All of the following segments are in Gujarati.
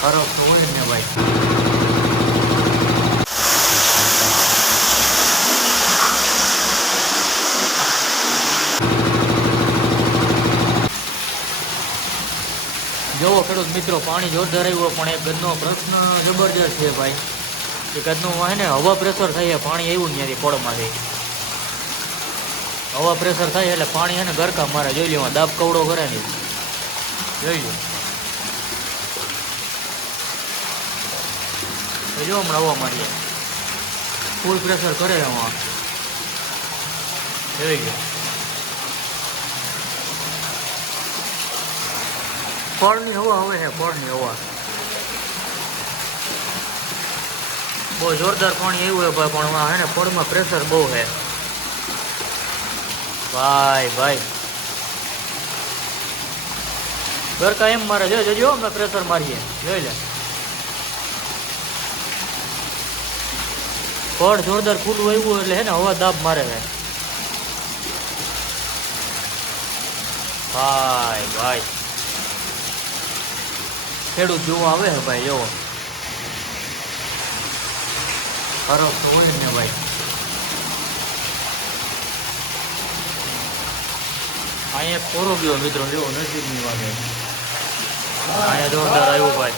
ફરક તો હોય ને ભાઈ। જો ખેડૂત મિત્રો પાણી જોરદાર આવ્યું પણ એક ગદનો પ્રશ્ન જબરજસ્ત છે ભાઈ। એ ગદનું હે ને હવા પ્રેશર થાય પાણી આવ્યું ને ત્યાંથી ખોળમાંથી હવા પ્રેશર થાય એટલે પાણી હે ને ગરકા મારે જોઈ લો દાબ કવડો કરે ને જોઈ લો જો હમણાં હવા મારીએ ફૂલ પ્રેશર કરે એમાં જોઈ લો પડની હવા હવે છે પડની હવા બહુ જોરદાર પાણી આવ્યું હે ભાઈ પણ હે ને પડમાં પ્રેશર બહુ છે ભાઈ ભાઈ ગરકા એમ મારે જોજો અમે પ્રેશર મારીએ જોઈ લે પડ જોરદાર ખુલ્લું આવ્યું એટલે હે ને હવા દાબ મારે છે ભાઈ ભાઈ ખેડૂત જોવા આવે છે ભાઈ જોવો ફરક તો હોય ને ભાઈ। અહીંયા કોરો ગયો મિત્રો જો નજીકની વાત અહીંયા જોરદાર આવ્યું ભાઈ।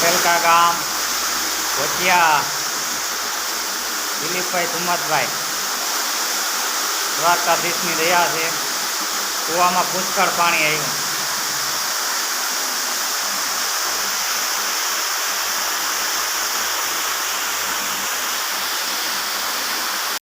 પટેલકા ગામ ભોટિયા દિલીપભાઈ તુમતભાઈ દ્વારકાધીશની દયા છે કૂવામાં પુષ્કળ પાણી આવ્યું।